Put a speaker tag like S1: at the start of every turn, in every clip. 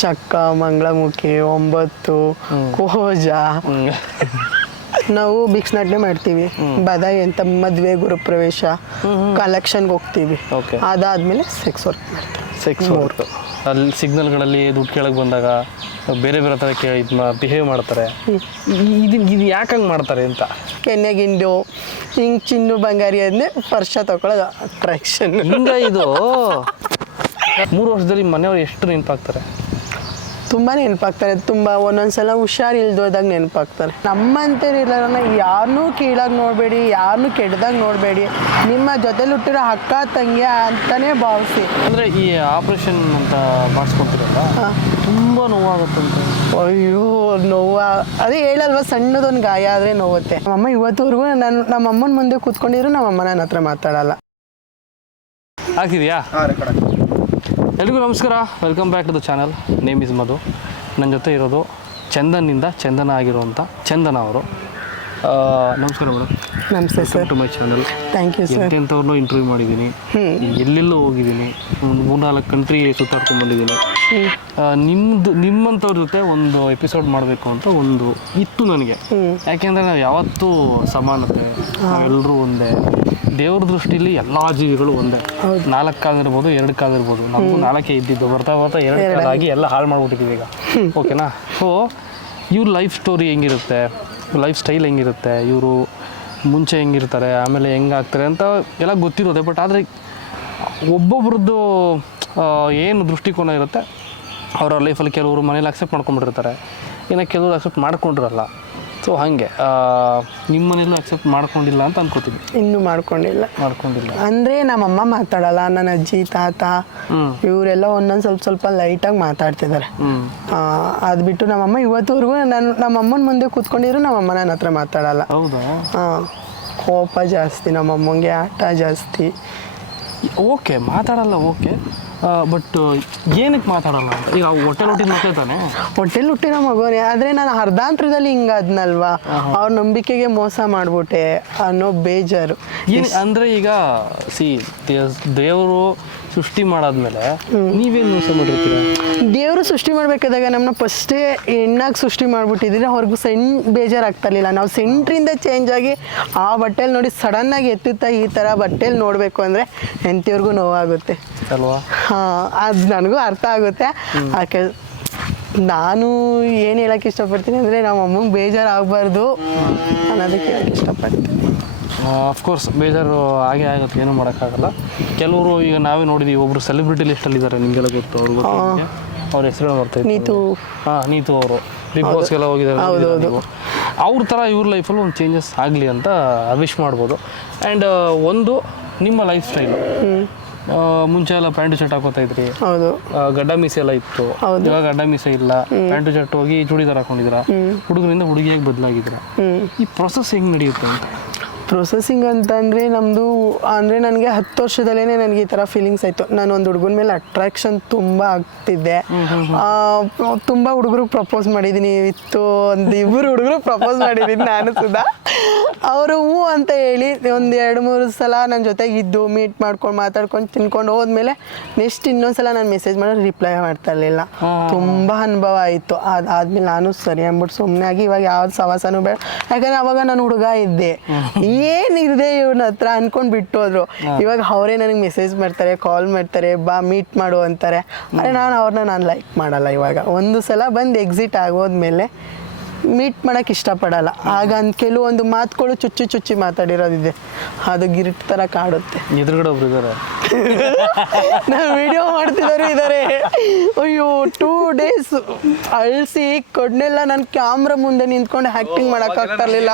S1: ಚಕ್ಕ ಮಂಗಳಮುಖಿ ಒಂಬತ್ತು ಕೋಜ. ನಾವು ಬಿಕ್ಸ್ ನಡ್ನೆ ಮಾಡ್ತೀವಿ ಬದಾಯಿ ಅಂತ ಮದುವೆ ಗುರುಪ್ರವೇಶ ಕಲೆಕ್ಷನ್ಗೆ ಹೋಗ್ತೀವಿ. ಅದಾದ್ಮೇಲೆ ಸೆಕ್ಸ್ ವರ್ಕ್ ಮಾಡ್ತೀವಿ.
S2: ಸೆಕ್ಸ್ ವರ್ಕ್ ಅಲ್ಲಿ ಸಿಗ್ನಲ್ಗಳಲ್ಲಿ ದುಡ್ಡು ಕೇಳಕ್ಕೆ ಬಂದಾಗ ಬೇರೆ ಬೇರೆ ಥರ ಕೇ ಇದನ್ನ ಬಿಹೇವ್ ಮಾಡ್ತಾರೆ. ಇದು ಇದು ಯಾಕೆ ಹಂಗೆ ಮಾಡ್ತಾರೆ ಅಂತ.
S1: ಕೆನ್ನೆ ಹಿಂಗೆ ಹಿಂಗ್ ಚಿನ್ನು ಬಂಗಾರಿ ಅದನ್ನೇ ಪರ್ಷ ತಗೊಳ್ಳೋದು ಅಟ್ರಾಕ್ಷನ್
S2: ಇದು? ಮೂರು ವರ್ಷದಲ್ಲಿ ಮನೆಯವ್ರು ಎಷ್ಟು ನೆನಪಾಗ್ತಾರೆ?
S1: ತುಂಬಾ ನೆನಪಾಗ್ತಾರೆ. ತುಂಬ ಒಂದೊಂದ್ಸಲ ಹುಷಾರಿಲ್ದೋದಾಗ ನೆನಪಾಗ್ತಾರೆ. ನಮ್ಮಂತರಿಲ್ಲ ಯಾರನ್ನೂ ಕೀಳಾಗಿ ನೋಡಬೇಡಿ ಯಾರನ್ನೂ ಕೆಟ್ಟದಾಗ ನೋಡಬೇಡಿ. ನಿಮ್ಮ ಜೊತೆಲಿ ಹುಟ್ಟಿರೋ ಅಕ್ಕ ತಂಗಿ ಅಂತಾನೆ ಭಾವಿಸಿ.
S2: ಅಂದರೆ ಈ ಆಪ್ರೇಷನ್ ಅಂತ ಮಾಡಿಸ್ಕೊತಿರಲ್ಲ ತುಂಬ ನೋವಾಗುತ್ತಂತೆ
S1: ಅಯ್ಯೋ ನೋವ. ಅದೇ ಹೇಳಲ್ವಾ ಸಣ್ಣದೊಂದು ಗಾಯ ಆದರೆ ನೋವುತ್ತೆ. ನಮ್ಮಮ್ಮ ಇವತ್ತುವರೆಗೂ ನಾನು ನಮ್ಮ ಅಮ್ಮನ ಮುಂದೆ ಕೂತ್ಕೊಂಡಿದ್ರು ನಮ್ಮ ಅಮ್ಮ ನನ್ನ ಹತ್ರ ಮಾತಾಡಲ್ಲ
S2: ಆಗ್ತಿದೆಯಾ ಎಲ್ರಿಗೂ ನಮಸ್ಕಾರ. Welcome back to the channel name is Madhu ನನ್ನ ಜೊತೆ ಇರೋದು ಚಂದನ್ನಿಂದ ಚಂದನ ಆಗಿರುವಂಥ ಚಂದನ ಅವರು. ನಮಸ್ಕಾರ ಮೇಡಮ್
S1: ನಮಸ್ತೆ sir
S2: to my channel
S1: thank you sir
S2: ಎಂತೆಂಥವ್ರನ್ನೂ interview ಮಾಡಿದ್ದೀನಿ. ಎಲ್ಲೆಲ್ಲೋ ಹೋಗಿದ್ದೀನಿ. ಒಂದು ಮೂರ್ನಾಲ್ಕು ಕಂಟ್ರಿ ಸುತ್ತಾಡ್ಕೊಂಡು ಬಂದಿದ್ದೀನಿ. ನಿಮ್ಮದು ನಿಮ್ಮಂಥವ್ರ ಜೊತೆ ಒಂದು ಎಪಿಸೋಡ್ ಮಾಡಬೇಕು ಅಂತ ಒಂದು ಇತ್ತು ನನಗೆ. ಯಾಕೆಂದರೆ ನಾವು ಯಾವತ್ತೂ ಸಮಾನತೆ ಎಲ್ಲರೂ ಒಂದೇ. ದೇವ್ರ ದೃಷ್ಟಿಲಿ ಎಲ್ಲ ಜೀವಿಗಳು ಒಂದೇ. ನಾಲ್ಕು ಕಾಲಿರ್ಬೋದು ಎರಡು ಕಾಲಿರ್ಬೋದು ನಮಗೂ ನಾಲ್ಕೇ ಇದ್ದಿದ್ದು. ಬರ್ತಾ ಬರ್ತಾ ಎರಡು ಕಾಲಾಗಿ ಎಲ್ಲ ಹಾಳು ಮಾಡ್ಬಿಟ್ಟಿದ್ದೀವಿ ಈಗ. ಓಕೆನಾ ಸೊ ಇವ್ರ ಲೈಫ್ ಸ್ಟೋರಿ ಹೆಂಗಿರುತ್ತೆ? ಲೈಫ್ ಸ್ಟೈಲ್ ಹೆಂಗಿರುತ್ತೆ? ಇವರು ಮುಂಚೆ ಹೆಂಗಿರ್ತಾರೆ, ಆಮೇಲೆ ಹೆಂಗಾಗ್ತಾರೆ ಅಂತ ಎಲ್ಲ ಗೊತ್ತಿರೋದೆ ಬಟ್ ಆದರೆ ಒಬ್ಬೊಬ್ರದ್ದು ಏನು ದೃಷ್ಟಿಕೋನ ಇರುತ್ತೆ, ಅವರ ಲೈಫಲ್ಲಿ ಕೆಲವರು ಮನೇಲಿ ಅಕ್ಸೆಪ್ಟ್ ಮಾಡ್ಕೊಂಡ್ಬಿಟ್ಟಿರ್ತಾರೆ. ಇನ್ನು ಕೆಲವರು ಅಕ್ಸೆಪ್ಟ್ ಮಾಡ್ಕೊಂಡಿರಲ್ಲ. ಸೊ ಹಾಗೆ ನಿಮ್ಮನೆಲ್ಲ ನಿಮ್ಮ ಮನೇಲೂ ಅಕ್ಸೆಪ್ಟ್ ಮಾಡ್ಕೊಂಡಿಲ್ಲ ಅಂತ ಅನ್ಕೋತೀನಿ.
S1: ಇನ್ನೂ ಮಾಡ್ಕೊಂಡಿಲ್ಲ.
S2: ಮಾಡ್ಕೊಂಡಿಲ್ಲ.
S1: ಅಂದರೆ ನಮ್ಮಮ್ಮ ಮಾತಾಡಲ್ಲ ನನ್ನ ಅಜ್ಜಿ ತಾತ ಇವರೆಲ್ಲ ಒಂದೊಂದು ಸ್ವಲ್ಪ ಸ್ವಲ್ಪ ಲೈಟಾಗಿ ಮಾತಾಡ್ತಿದ್ದಾರೆ ಅದು ಬಿಟ್ಟು ನಮ್ಮಮ್ಮ ಇವತ್ತುವರೆಗೂ ನಾನು ನಮ್ಮ ಅಮ್ಮನ ಮುಂದೆ ಕೂತ್ಕೊಂಡಿದ್ರು ನಮ್ಮಮ್ಮ ನನ್ನ ಹತ್ರ ಮಾತಾಡಲ್ಲ.
S2: ಹೌದಾ?
S1: ಹಾಂ ಕೋಪ ಜಾಸ್ತಿ ನಮ್ಮಮ್ಮಂಗೆ ಆಟ ಜಾಸ್ತಿ.
S2: ಓಕೆ ಮಾತಾಡಲ್ಲ ಓಕೆ. ಬಟ್ ಏನಕ್ಕೆ ಮಾತಾಡಲ್ಲ ಈಗ ಹೊಟ್ಟೆ ಹೊಟ್ಟಿದ ಮಾತಾಡ್ತಾನೆ
S1: ಹೊಟ್ಟೆಲ್ ಹುಟ್ಟಿರೋ ಮಗುವನೇ ಆದರೆ ನಾನು ಅರ್ಧಾಂತರದಲ್ಲಿ ಹಿಂಗಾದ್ನಲ್ವಾ ಅವ್ರ ನಂಬಿಕೆಗೆ ಮೋಸ ಮಾಡ್ಬಿಟ್ಟೆ ಅನ್ನೋ ಬೇಜಾರು.
S2: ಏನು ಅಂದರೆ ಈಗ ಸಿ ದೇವರು ಸೃಷ್ಟಿ ಮಾಡಾದ್ಮೇಲೆ ನೀವೇನು ಮೋಸ ಮಾಡಿರ್ತೀರ?
S1: ದೇವರು ಸೃಷ್ಟಿ ಮಾಡ್ಬೇಕಾದಾಗ ನಮ್ಮನ್ನ ಫಸ್ಟೇ ಹೆಣ್ಣಾಗಿ ಸೃಷ್ಟಿ ಮಾಡ್ಬಿಟ್ಟಿದ್ರೆ ಅವ್ರಿಗೂ ಸೆಂಟ್ ಬೇಜಾರಾಗ್ತಾ ಇರಲಿಲ್ಲ ನಾವು ಸೆಂಟ್ರಿಂದ ಚೇಂಜ್ ಆಗಿ ಆ ಬಟ್ಟೆಲಿ ನೋಡಿ ಸಡನ್ನಾಗಿ ಎತ್ತುತ್ತಾ ಈ ಥರ ಬಟ್ಟೆಲಿ ನೋಡಬೇಕು ಅಂದರೆ ಹೆಂಡತಿಯವ್ರಿಗೂ ನೋವಾಗುತ್ತೆ.
S2: ಅಲ್ವಾ?
S1: ಹಾಂ ಅದು ನನಗೂ ಅರ್ಥ ಆಗುತ್ತೆ. ಯಾಕೆ ನಾನು ಏನು ಹೇಳಕ್ಕೆ ಇಷ್ಟಪಡ್ತೀನಿ ಅಂದರೆ ನಮ್ಮ ಅಮ್ಮಂಗೆ ಬೇಜಾರಾಗಬಾರ್ದು ಅನ್ನೋದಕ್ಕೆ ಹೇಳಕ್ಕೆ ಇಷ್ಟಪಡ್ತೀನಿ.
S2: ಅಫ್ಕೋರ್ಸ್ ಬೇಜಾರು ಹಾಗೆ ಆಗುತ್ತೆ ಏನೂ ಮಾಡೋಕ್ಕಾಗಲ್ಲ. ಕೆಲವರು ಈಗ ನಾವೇ ನೋಡಿದ್ದೀವಿ ಒಬ್ಬರು ಸೆಲೆಬ್ರಿಟಿ ಲಿಸ್ಟಲ್ಲಿ ಇದ್ದಾರೆ ನಿಮಗೆಲ್ಲ ಗೊತ್ತು ಅವ್ರು? ಅವ್ರ ಹೆಸರು ಬರ್ತಾರೆ
S1: ನೀತು.
S2: ಹಾಂ ನೀತು ಅವರು. ಬಿಗ್ ಬಾಸ್ಗೆಲ್ಲ ಹೋಗಿದ್ದಾರೆ? ಅವ್ರ ಥರ ಇವ್ರ ಲೈಫಲ್ಲಿ ಒಂದು ಚೇಂಜಸ್ ಆಗಲಿ ಅಂತ ವಿಶ್ ಮಾಡ್ಬೋದು. ಆ್ಯಂಡ್ ಒಂದು ನಿಮ್ಮ ಲೈಫ್ ಸ್ಟೈಲು ಮುಂಚೆ ಎಲ್ಲ ಪ್ಯಾಂಟು ಶರ್ಟ್ ಹಾಕೋತಾ ಇದ್ರಿ.
S1: ಹೌದು.
S2: ಗಡ್ಡ ಮೀಸೆ ಎಲ್ಲ ಇತ್ತು. ಇವಾಗ ಗಡ್ಡ ಮೀಸೆ ಇಲ್ಲ. ಪ್ಯಾಂಟು ಶರ್ಟ್ ಹೋಗಿ ಚೂಡಿದಾರ್ ಹಾಕೊಂಡಿದ್ರ ಹುಡುಗರಿಂದ ಹುಡುಗಿಯಾಗಿ
S1: ಬದಲಾಗಿದ್ರ
S2: ಈ ಪ್ರೊಸೆಸ್ ಹೆಂಗ್ ನಡೆಯುತ್ತೆ ಅಂತ?
S1: ಪ್ರೊಸೆಸಿಂಗ್ ಅಂತಂದರೆ ನಮ್ಮದು ಅಂದರೆ ನನಗೆ ಹತ್ತು ವರ್ಷದಲ್ಲೇ ನನಗೆ ಈ ಥರ ಫೀಲಿಂಗ್ಸ್ ಆಯಿತು. ನಾನು ಒಂದು ಹುಡುಗನ ಮೇಲೆ ಅಟ್ರಾಕ್ಷನ್ ತುಂಬ ಆಗ್ತಿದ್ದೆ. ತುಂಬ ಹುಡುಗರು ಪ್ರಪೋಸ್ ಮಾಡಿದ್ದೀನಿ ಇತ್ತು ಒಂದು ಇಬ್ಬರು ಹುಡುಗರು ಪ್ರಪೋಸ್ ಮಾಡಿದ್ದೀನಿ ನಾನು ಸುಧಾ. ಅವರು ಹ್ಞೂ ಅಂತ ಹೇಳಿ ಒಂದು ಎರಡು ಮೂರು ಸಲ ನನ್ನ ಜೊತೆಗೆ ಇದ್ದು ಮೀಟ್ ಮಾಡ್ಕೊಂಡು ಮಾತಾಡ್ಕೊಂಡು ತಿನ್ಕೊಂಡು ಹೋದ್ಮೇಲೆ ನೆಕ್ಸ್ಟ್ ಇನ್ನೊಂದು ಸಲ ನಾನು ಮೆಸೇಜ್ ಮಾಡೋದು ರಿಪ್ಲೈ ಮಾಡ್ತಾ ಇರಲಿಲ್ಲ. ತುಂಬ ಅನುಭವ ಆಯಿತು. ಅದಾದ್ಮೇಲೆ ನಾನು ಸರಿ ಅಂದ್ಬಿಟ್ಟು ಸುಮ್ಮನೆ ಆಗಿ ಇವಾಗ ಯಾವ್ದು ಸವಾಸನೂ ಬೇಡ. ಯಾಕಂದ್ರೆ ಅವಾಗ ನಾನು ಹುಡುಗ ಇದ್ದೆ. ಏನಿದೆ ಇವನ ಹತ್ರ ಅನ್ಕೊಂಡು ಬಿಟ್ಟು ಹೋದ್ರು. ಇವಾಗ ಅವರೇ ನನಗೆ ಮೆಸೇಜ್ ಮಾಡ್ತಾರೆ ಕಾಲ್ ಮಾಡ್ತಾರೆ ಬಾ ಮೀಟ್ ಮಾಡು ಅಂತಾರೆ. ಆದರೆ ನಾನು ಅವ್ರನ್ನ ನಾನು ಲೈಕ್ ಮಾಡಲ್ಲ ಇವಾಗ. ಒಂದು ಸಲ ಬಂದು ಎಕ್ಸಿಟ್ ಆಗೋದ್ಮೇಲೆ ಮೀಟ್ ಮಾಡೋಕೆ ಇಷ್ಟಪಡಲ್ಲ. ಆಗ ಅಂದ್ ಕೆಲವೊಂದು ಮಾತುಗಳು ಚುಚ್ಚಿ ಚುಚ್ಚಿ ಮಾತಾಡಿರೋದಿದೆ. ಅದು ಗಿರಿಟ್ ಥರ ಕಾಡುತ್ತೆ.
S2: ಎದುರುಗಡೆ ಒಬ್ರು ಇದ್ದಾರೆ
S1: ನಾನು ವಿಡಿಯೋ ಮಾಡ್ತಿದ್ದಾರೆ ಇದ್ದಾರೆ ಅಯ್ಯೋ ಟೂ ಡೇಸ್ ಅಳಿಸಿ ಕೊಡ್ನೆಲ್ಲ ನನ್ನ ಕ್ಯಾಮ್ರಾ ಮುಂದೆ ನಿಂತ್ಕೊಂಡು ಆ್ಯಕ್ಟಿಂಗ್ ಮಾಡೋಕ್ಕಾಗ್ತಾ ಇರಲಿಲ್ಲ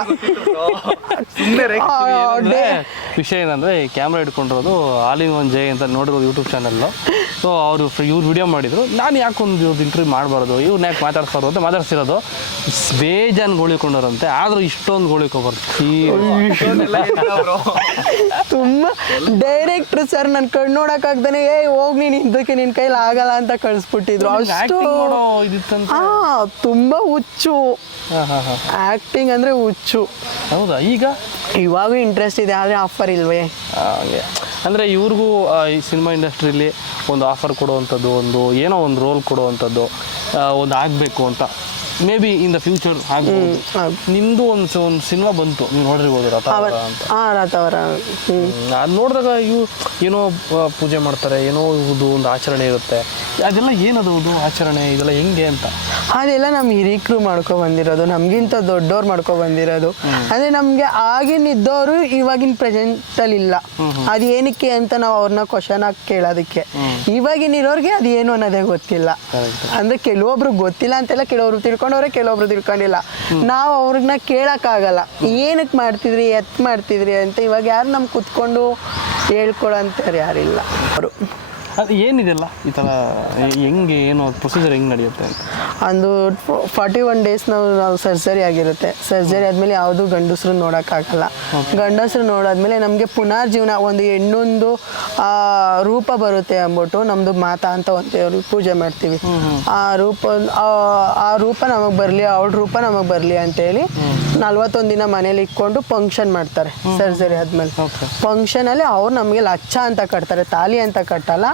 S2: ವಿಷಯ ಏನಂದ್ರೆ ಕ್ಯಾಮ್ರಾ ಇಟ್ಕೊಂಡಿರೋದು ಆಲ್ ಇನ್ ಒನ್ ಜೈ ಅಂತ ನೋಡಿರೋದು ಯೂಟ್ಯೂಬ್ ಚಾನಲ್ಲು ಸೊ ಅವರು ಇವ್ರು ವಿಡಿಯೋ ಮಾಡಿದ್ರು. ನಾನು ಯಾಕೆ ಒಂದು ಇವ್ರದ್ದು ಇಂಟರ್ವ್ಯೂ ಮಾಡಬಾರ್ದು? ಇವ್ರನ್ನ ಯಾಕೆ ಮಾತಾಡ್ಸೋರು ಅಂತ ಮಾತಾಡ್ಸಿರೋದು. ಬೇಜಾನ್ ಗೋಳಿಕೊಂಡರಂತೆ ಆದ್ರೂ ಇಷ್ಟೊಂದು ಗೋಳಿಕೊಬಾರ್ದು
S1: ತುಂಬಾ ಡೈರೆಕ್ಟ್ರ್ ಸರ್ ನನ್ನ ಕಣ್ಣು ನೋಡೋಕ್ಕಾಗ್ದಾನೆ ಏ ಹೋಗ್ಲಿ ನೀನು ಇದಕ್ಕೆ ಕೈಲಿ ಆಗಲ್ಲ ಅಂತ ಕಳ್ಸ್ಬಿಟ್ಟಿದ್ರು. ಅಷ್ಟು ಹಾ ತುಂಬ ಹುಚ್ಚು.
S2: ಆಕ್ಟಿಂಗ್ ಅಂದ್ರೆ ಹಾಂ.
S1: ಆ್ಯಕ್ಟಿಂಗ್ ಅಂದರೆ ಹುಚ್ಚು.
S2: ಹೌದಾ? ಈಗ?
S1: ಇವಾಗ ಇಂಟ್ರೆಸ್ಟ್ ಇದೆ ಆದ್ರೆ ಆಫರ್ ಇಲ್ವೇ?
S2: ಅಂದ್ರೆ ಅಂದರೆ ಇವ್ರಿಗೂ ಈ ಸಿನಿಮಾ ಇಂಡಸ್ಟ್ರಿಲಿ ಒಂದು ಆಫರ್ ಕೊಡುವಂಥದ್ದು ಒಂದು ಏನೋ ಒಂದು ರೋಲ್ ಕೊಡುವಂಥದ್ದು ಒಂದು ಆಗಬೇಕು ಅಂತ. May be in the future ಆಗ್ಬೋದು ನಿಮ್ದು ಒಂದು ಒಂದು ಸಿನಿಮಾ ಬಂತು ನೀವು ನೋಡಿರ್ಬೋದು ರಥ ಅವರ ಅಂತ.
S1: ಆ ರಾತವರ
S2: ಅದು ನೋಡಿದಾಗ ಇವು ಏನೋ ಪೂಜೆ ಮಾಡ್ತಾರೆ ಏನೋ ಇದು ಒಂದು ಆಚರಣೆ ಇರುತ್ತೆ. ಅದೆಲ್ಲ ಏನದು ಅದು ಆಚರಣೆ? ಇದೆಲ್ಲ ಹೆಂಗೆ ಅಂತ?
S1: ಅದೆಲ್ಲ ನಮ್ಮ ಹಿರೀಕರು ಮಾಡ್ಕೊ ಬಂದಿರೋದು ನಮ್ಗಿಂತ ದೊಡ್ಡವ್ರು ಮಾಡ್ಕೊ ಬಂದಿರೋದು. ಅಂದ್ರೆ ನಮ್ಗೆ ಆಗಿನ ಇದ್ದವರು ಇವಾಗಿನ ಪ್ರೆಸೆಂಟ್ ಅಲ್ಲಿ ಇಲ್ಲ ಅದು ಏನಕ್ಕೆ ಅಂತ ನಾವು ಅವ್ರನ್ನ ಕ್ವಶನ್ ಆಗಿ ಕೇಳೋದಕ್ಕೆ. ಇವಾಗಿನ ಇರೋರಿಗೆ ಅದು ಏನು ಅನ್ನೋದೇ ಗೊತ್ತಿಲ್ಲ. ಅಂದ್ರೆ ಕೆಲವೊಬ್ರು ಗೊತ್ತಿಲ್ಲ ಅಂತೆಲ್ಲ ಕೆಲವೊಬ್ರು ತಿಳ್ಕೊಂಡವ್ರೆ ಕೆಲವೊಬ್ರು ತಿಳ್ಕೊಂಡಿಲ್ಲ. ನಾವು ಅವ್ರನ್ನ ಕೇಳಕ್ಕಾಗಲ್ಲ. ಏನಕ್ಕೆ ಮಾಡ್ತಿದ್ರಿ ಎತ್ ಮಾಡ್ತಿದ್ರಿ ಅಂತ ಇವಾಗ ಯಾರು ನಮ್ಗೆ ಕುತ್ಕೊಂಡು ಹೇಳ್ಕೊಳಂತಾರೆ ಯಾರಿಲ್ಲ. ಅವರು
S2: ಅದು ಏನಿದೆಲ್ಲ? ಈ ಥರ ಹೆಂಗೆ ಏನು ಪ್ರೊಸೀಜರ್ ಹೆಂಗೆ ನಡೆಯುತ್ತೆ ಅಂತ?
S1: ಒಂದು ಫಾರ್ಟಿ ಒನ್ ಡೇಸ್ ನಾವು ನಾವು ಸರ್ಜರಿ ಆಗಿರುತ್ತೆ. ಸರ್ಜರಿ ಆದಮೇಲೆ ಯಾವುದು ಗಂಡಸರು ನೋಡೋಕ್ಕಾಗಲ್ಲ ಗಂಡಸರು ನೋಡಾದ್ಮೇಲೆ ನಮಗೆ ಪುನರ್ಜೀವನ ಒಂದು ಹೆಣ್ಣೊಂದು ಆ, ರೂಪ ಬರುತ್ತೆ ಅಂದ್ಬಿಟ್ಟು ನಮ್ಮದು ಮಾತಾ ಅಂತ ಒಂದು ದೇವ್ರಿಗೆ ಪೂಜೆ ಮಾಡ್ತೀವಿ. ಆ ರೂಪ ಆ- ರೂಪ ನಮಗೆ ಬರಲಿ ಅವಳ ರೂಪ ನಮಗೆ ಬರಲಿ ಅಂತೇಳಿ ನಲ್ವತ್ತೊಂದು ದಿನ ಮನೇಲಿ ಇಟ್ಕೊಂಡು ಫಂಕ್ಷನ್ ಮಾಡ್ತಾರೆ ಸರ್ಜರಿ ಆದ್ಮೇಲೆ. ಫಂಕ್ಷನಲ್ಲಿ ಅವ್ರು ನಮಗೆ ಲಚ್ಚ ಅಂತ ಕಟ್ತಾರೆ ತಾಲಿ ಅಂತ ಕಟ್ಟಲ್ಲ.